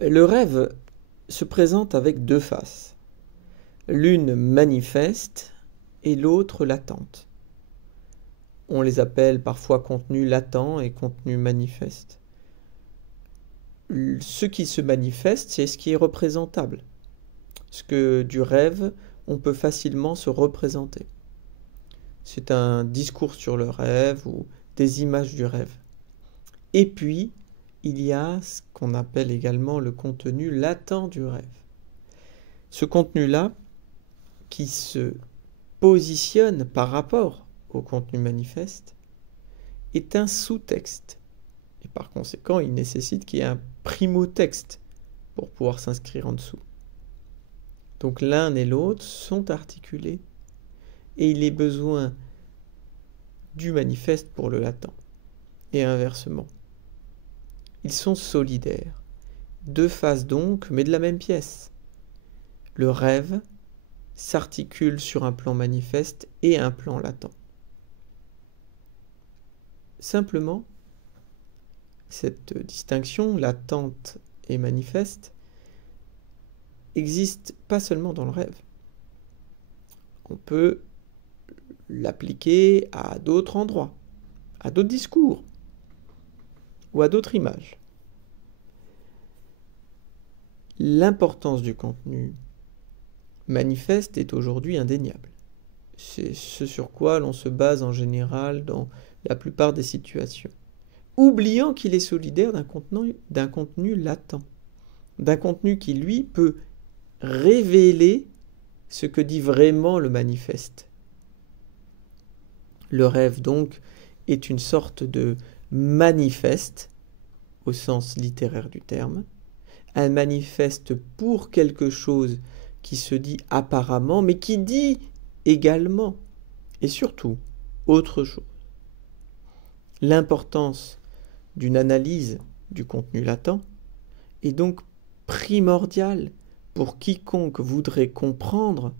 Le rêve se présente avec deux faces, l'une manifeste et l'autre latente. On les appelle parfois contenu latent et contenu manifeste. Ce qui se manifeste, c'est ce qui est représentable. Ce que du rêve, on peut facilement se représenter. C'est un discours sur le rêve ou des images du rêve. Et puis, il y a ce qu'on appelle également le contenu latent du rêve. Ce contenu-là, qui se positionne par rapport au contenu manifeste, est un sous-texte. Et par conséquent, il nécessite qu'il y ait un primo-texte pour pouvoir s'inscrire en dessous. Donc l'un et l'autre sont articulés et il est besoin du manifeste pour le latent et inversement. Ils sont solidaires, deux faces donc, mais de la même pièce. Le rêve s'articule sur un plan manifeste et un plan latent. Simplement, cette distinction latente et manifeste existe pas seulement dans le rêve. On peut l'appliquer à d'autres endroits, à d'autres discours ou à d'autres images. L'importance du contenu manifeste est aujourd'hui indéniable. C'est ce sur quoi l'on se base en général dans la plupart des situations, oubliant qu'il est solidaire d'un contenu latent, d'un contenu qui, lui, peut révéler ce que dit vraiment le manifeste. Le rêve, donc, est une sorte de manifeste, au sens littéraire du terme, un manifeste pour quelque chose qui se dit apparemment, mais qui dit également, et surtout, autre chose. L'importance d'une analyse du contenu latent est donc primordiale pour quiconque voudrait comprendre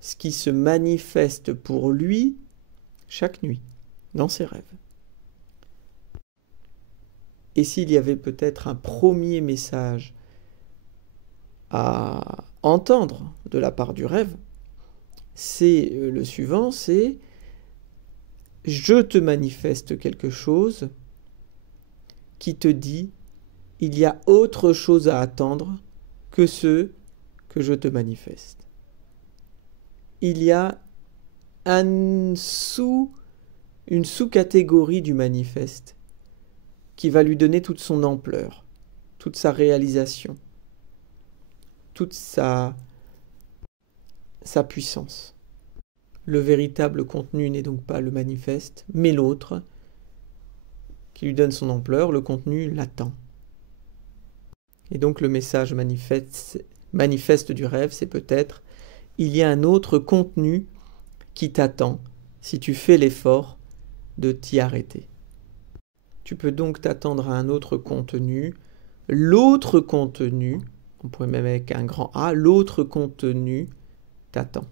ce qui se manifeste pour lui chaque nuit, dans ses rêves. Et s'il y avait peut-être un premier message à entendre de la part du rêve, c'est le suivant, c'est « Je te manifeste quelque chose qui te dit il y a autre chose à attendre que ce que je te manifeste. Il y a une sous-catégorie du manifeste qui va lui donner toute son ampleur, toute sa réalisation, toute sa puissance. Le véritable contenu n'est donc pas le manifeste, mais l'autre qui lui donne son ampleur, le contenu latent. Et donc le message manifeste du rêve, c'est peut-être il y a un autre contenu qui t'attend si tu fais l'effort de t'y arrêter. Tu peux donc t'attendre à un autre contenu. L'autre contenu, on pourrait même avec un grand A, l'autre contenu t'attend.